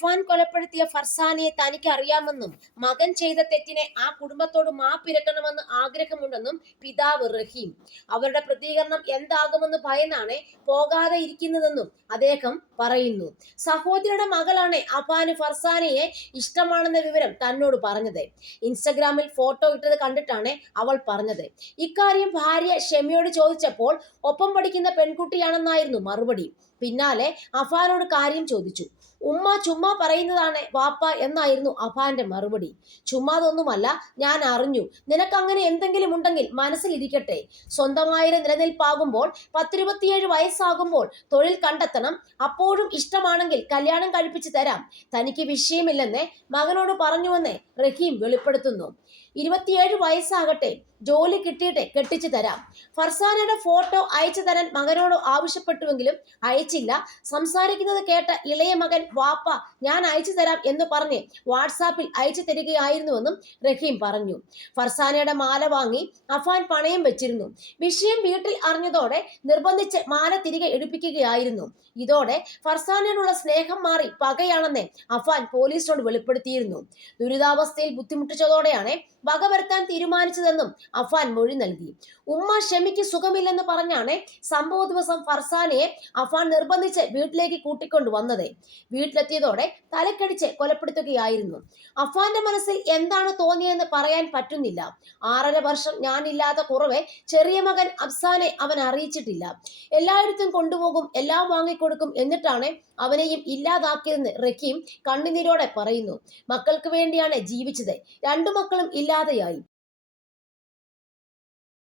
അഫ്വാൻ കൊലപ്പെടുത്തിയ ഫർസാനെ തനിക്ക് അറിയാമെന്നും മകൻ ചെയ്ത തെറ്റിനെ ആ കുടുംബത്തോട് മാപ്പിരക്കണമെന്ന് ആഗ്രഹമുണ്ടെന്നും പിതാവ് റഹീം. അവരുടെ പ്രതികരണം എന്താകുമെന്ന് ഭയന്നാണ് പോകാതെ ഇരിക്കുന്നതെന്നും അദ്ദേഹം പറയുന്നു. സഹോദരിയുടെ മകളാണ് അഫാന് ഫർസാനയെ ഇഷ്ടമാണെന്ന വിവരം തന്നോട് പറഞ്ഞത്. ഇൻസ്റ്റഗ്രാമിൽ ഫോട്ടോ ഇട്ടത് കണ്ടിട്ടാണ് അവൾ പറഞ്ഞത്. ഇക്കാര്യം ഭാര്യ ഷെമിയോട് ചോദിച്ചപ്പോൾ ഒപ്പം പഠിക്കുന്ന പെൺകുട്ടിയാണെന്നായിരുന്നു മറുപടി. പിന്നാലെ അഫാനോട് കാര്യം ചോദിച്ചു. ഉമ്മ ചുമ്മാ പറയുന്നതാണ് വാപ്പ എന്നായിരുന്നു അഫാന്റെ മറുപടി. ചുമ്മാതൊന്നുമല്ല ഞാൻ അറിഞ്ഞു. നിനക്ക് അങ്ങനെ എന്തെങ്കിലും ഉണ്ടെങ്കിൽ മനസ്സിലിരിക്കട്ടെ. സ്വന്തമായൊരു നിലനിൽപ്പാകുമ്പോൾ പത്തിരുപത്തിയേഴ് വയസ്സാകുമ്പോൾ തൊഴിൽ കണ്ടെത്തണം. അപ്പോഴും ഇഷ്ടമാണെങ്കിൽ കല്യാണം കഴിപ്പിച്ച് തരാം. തനിക്ക് വിഷയമില്ലെന്ന് മകനോട് പറഞ്ഞുവെന്ന് റഹീം വെളിപ്പെടുത്തുന്നു. ഇരുപത്തിയേഴ് വയസ്സാകട്ടെ. ജോലി കിട്ടിയിട്ട് കെട്ടിച്ചു തരാം. ഫർസാനയുടെ ഫോട്ടോ അയച്ചു തരാൻ മകനോട് ആവശ്യപ്പെട്ടുവെങ്കിലും അയച്ചില്ല. സംസാരിക്കുന്നത് കേട്ട ഇളയ മകൻ വാപ്പ ഞാൻ അയച്ചു തരാം എന്ന് പറഞ്ഞ് വാട്സാപ്പിൽ അയച്ചു തരികയായിരുന്നുവെന്നും റഹീം പറഞ്ഞു. ഫർസാനയുടെ മാല വാങ്ങി അഫാൻ പണയം വെച്ചിരുന്നു. വിഷയം വീട്ടിൽ അറിഞ്ഞതോടെ നിർബന്ധിച്ച് മാല തിരികെ എടുപ്പിക്കുകയായിരുന്നു. ഇതോടെ ഫർസാനയോടുള്ള സ്നേഹം മാറി പകയാണെന്ന് അഫാൻ പോലീസിനോട് വെളിപ്പെടുത്തിയിരുന്നു. ദുരിതാവസ്ഥയിൽ ബുദ്ധിമുട്ടിച്ചതോടെയാണ് വക വരുത്താൻ തീരുമാനിച്ചതെന്നും അഫാൻ മൊഴി നൽകി. ഉമ്മ ഷമിക്ക് സുഖമില്ലെന്ന് പറഞ്ഞാണ് സംഭവ ദിവസം ഫർസാനയെ അഫാൻ നിർബന്ധിച്ച് വീട്ടിലേക്ക് കൂട്ടിക്കൊണ്ടു വന്നത്. വീട്ടിലെത്തിയതോടെ തലക്കടിച്ച് കൊലപ്പെടുത്തുകയായിരുന്നു. അഫാന്റെ മനസ്സിൽ എന്താണ് തോന്നിയതെന്ന് പറയാൻ പറ്റുന്നില്ല. ആറര വർഷം ഞാനില്ലാത്ത കുറവെ ചെറിയ മകൻ അഫ്സാനെ അവൻ അറിയിച്ചിട്ടില്ല. എല്ലായിടത്തും കൊണ്ടുപോകും എല്ലാം വാങ്ങിക്കൊടുക്കും എന്നിട്ടാണ് അവനെയും ഇല്ലാതാക്കിയതെന്ന് റഹീം കണ്ണുനീരോടെ പറയുന്നു. മക്കൾക്ക് വേണ്ടിയാണ് ജീവിച്ചത്. രണ്ടു മക്കളും ഇല്ലാതെയായി.